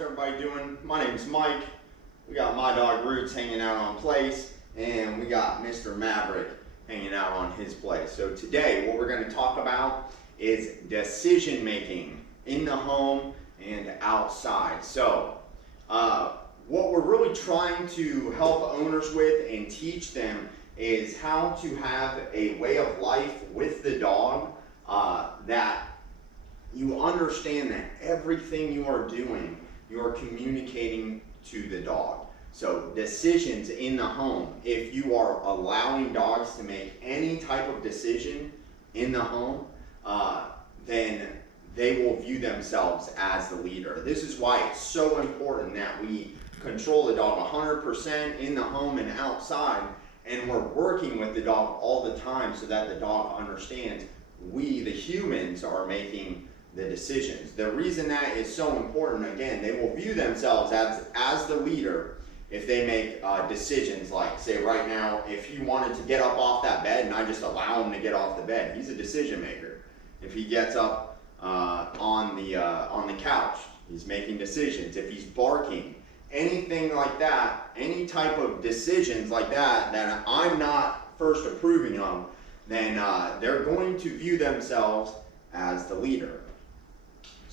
How's everybody doing? My name's Mike. We got my dog Roots hanging out on place, and we got Mr. Maverick hanging out on his place. So today what we're going to talk about is decision making in the home and outside. So what we're really trying to help owners with and teach them is how to have a way of life with the dog that you understand that everything you are doing, you are communicating to the dog. So decisions in the home, if you are allowing dogs to make any type of decision in the home, then they will view themselves as the leader. This is why it's so important that we control the dog 100% in the home and outside, and we're working with the dog all the time so that the dog understands we, the humans, are making the decisions. The reason that is so important, again, they will view themselves as the leader if they make decisions like, say right now, if he wanted to get up off that bed and I just allow him to get off the bed, he's a decision maker. If he gets up on the couch, he's making decisions. If he's barking, anything like that, any type of decisions like that that I'm not first approving of, then they're going to view themselves as the leader.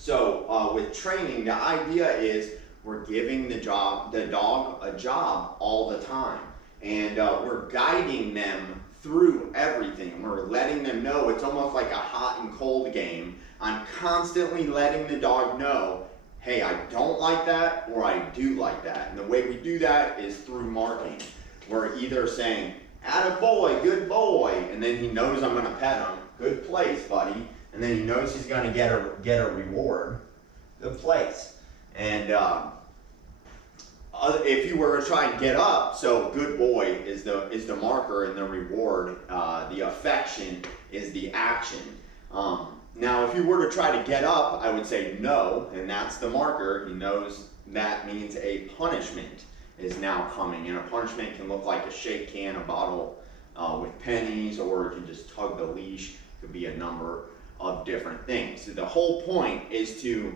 So with training, the idea is we're giving the dog a job all the time, and we're guiding them through everything. We're letting them know it's almost like a hot and cold game. I'm constantly letting the dog know, hey, I don't like that or I do like that. And the way we do that is through marking. We're either saying, attaboy, good boy, and then he knows I'm gonna pet him, good place, buddy. And then he knows he's gonna get a reward, good place. And if you were to try and get up, so good boy is the marker and the reward, the affection is the action. Now if you were to try to get up, I would say no, and that's the marker. He knows that means a punishment is now coming, and a punishment can look like a shake can, a bottle with pennies, or it can just tug the leash. It could be a number of different things. So the whole point is to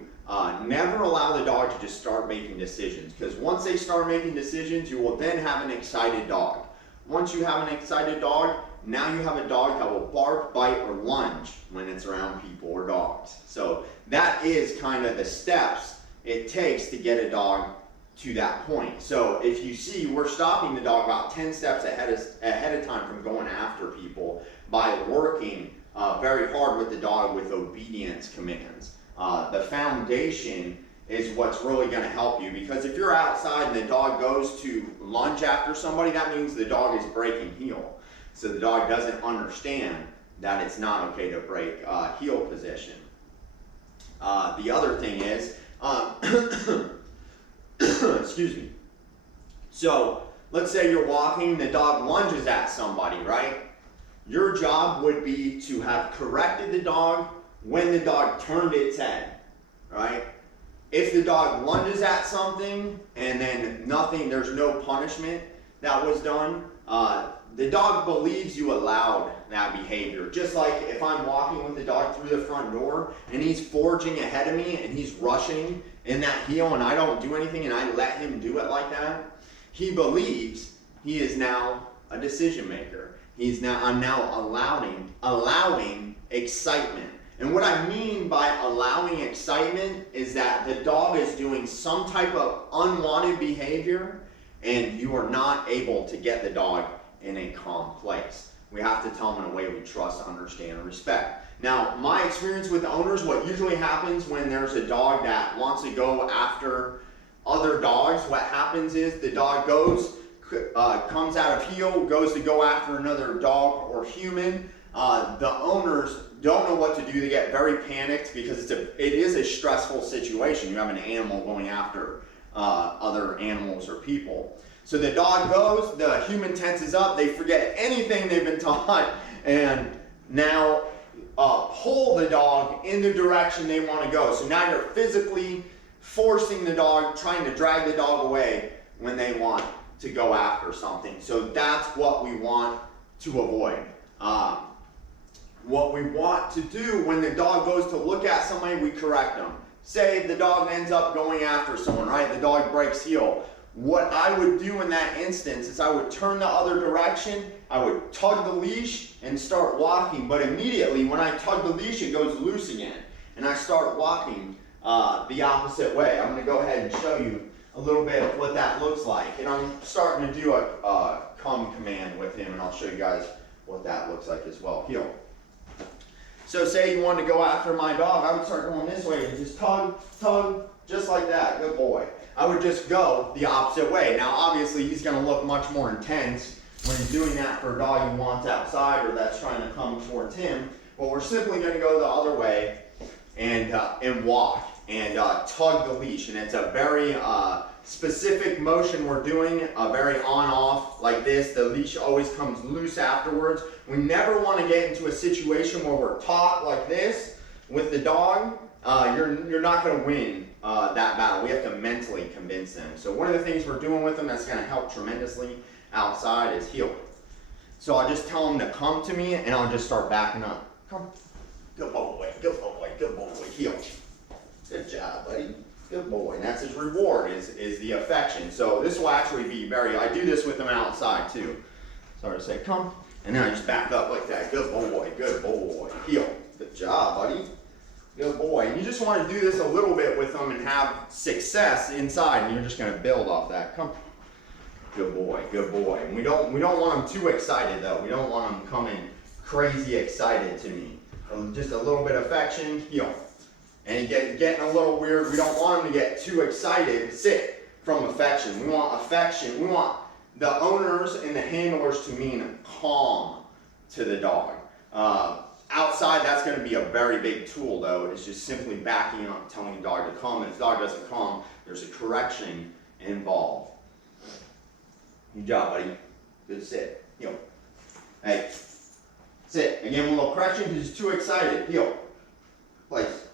never allow the dog to just start making decisions, because once they start making decisions, you will then have an excited dog. Once you have an excited dog, now you have a dog that will bark, bite, or lunge when it's around people or dogs. So that is kind of the steps it takes to get a dog to that point. So if you see, we're stopping the dog about 10 steps ahead of time from going after people by working very hard with the dog with obedience commands. The foundation is what's really going to help you, because if you're outside and the dog goes to lunge after somebody, that means the dog is breaking heel. So the dog doesn't understand that it's not okay to break heel position. The other thing is, excuse me. So let's say you're walking, the dog lunges at somebody, right? Your job would be to have corrected the dog when the dog turned its head, right? If the dog lunges at something and then nothing, there's no punishment that was done, the dog believes you allowed that behavior. Just like if I'm walking with the dog through the front door and he's forging ahead of me and he's rushing in that heel and I don't do anything and I let him do it like that, he believes he is now a decision maker. I'm now allowing excitement. And what I mean by allowing excitement is that the dog is doing some type of unwanted behavior and you are not able to get the dog in a calm place. We have to tell them in a way we trust, understand, and respect. Now, my experience with owners, what usually happens when there's a dog that wants to go after other dogs, what happens is the dog comes out of heel, goes to go after another dog or human. The owners don't know what to do. They get very panicked because it is a stressful situation. You have an animal going after other animals or people. So the dog goes, the human tenses up, they forget anything they've been taught, and now pull the dog in the direction they want to go. So now you're physically forcing the dog, trying to drag the dog away when they want to go after something. So that's what we want to avoid. What we want to do when the dog goes to look at somebody, we correct them. say the dog ends up going after someone, right? The dog breaks heel. What I would do in that instance is I would turn the other direction, I would tug the leash and start walking, but immediately when I tug the leash, it goes loose again. And I start walking the opposite way. I'm gonna go ahead and show you a little bit of what that looks like. And I'm starting to do a come command with him, and I'll show you guys what that looks like as well. Heel. So say you wanted to go after my dog, I would start going this way and just tug, tug, just like that. Good boy. I would just go the opposite way. Now obviously he's going to look much more intense when he's doing that for a dog he wants outside or that's trying to come towards him. But we're simply going to go the other way and walk and tug the leash. And it's a very specific motion we're doing, very on-off like this. The leash always comes loose afterwards. We never want to get into a situation where we're taut like this with the dog. You're not going to win that battle. We have to mentally convince them. So one of the things we're doing with them that's going to help tremendously outside is heel. So I'll just tell them to come to me and I'll just start backing up. Come. Good boy, good boy, good boy, heel. Good job, buddy. Good boy. And that's his reward is the affection. So this will actually be I do this with them outside too. So I just say come and then I just back up like that. Good boy, heel. Good job, buddy. Good boy. And you just want to do this a little bit with them and have success inside, and you're just going to build off that. Come. Good boy, good boy. And we don't want them too excited though. We don't want them coming crazy excited to me. Just a little bit of affection, heel. And getting a little weird. We don't want them to get too excited. Sit from affection. We want affection. We want the owners and the handlers to mean calm to the dog. Outside, that's going to be a very big tool, though. It's just simply backing up, telling the dog to calm. If the dog doesn't calm, there's a correction involved. Good job, buddy. Good sit. Heel. Hey. Sit. Again, a little correction because he's too excited. Heel. Place.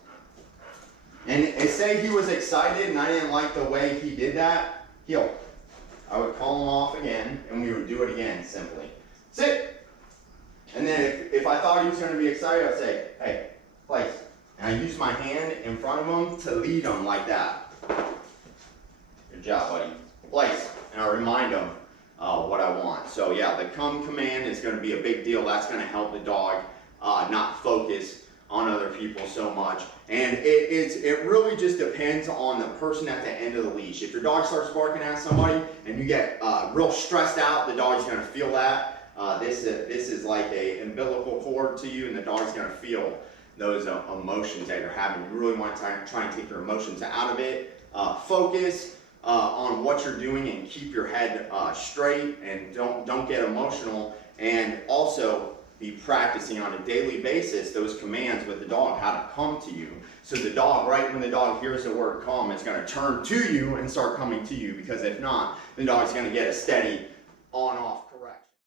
And say he was excited and I didn't like the way he did that. Heel. I would call him off again, and we would do it again, simply. Sit. And then if I thought he was going to be excited, I'd say, hey, place. And I use my hand in front of him to lead him like that. Good job, buddy. Place. And I remind him what I want. So yeah, the come command is going to be a big deal. That's going to help the dog not focus on other people so much. And it really just depends on the person at the end of the leash. If your dog starts barking at somebody and you get real stressed out, the dog's going to feel that. This is like an umbilical cord to you, and the dog's going to feel those emotions that you're having. You really want to try and take your emotions out of it. Focus on what you're doing and keep your head straight, and don't get emotional. And also be practicing on a daily basis those commands with the dog, how to come to you. So the dog, right when the dog hears the word come, it's going to turn to you and start coming to you, because if not, the dog's going to get a steady on-off.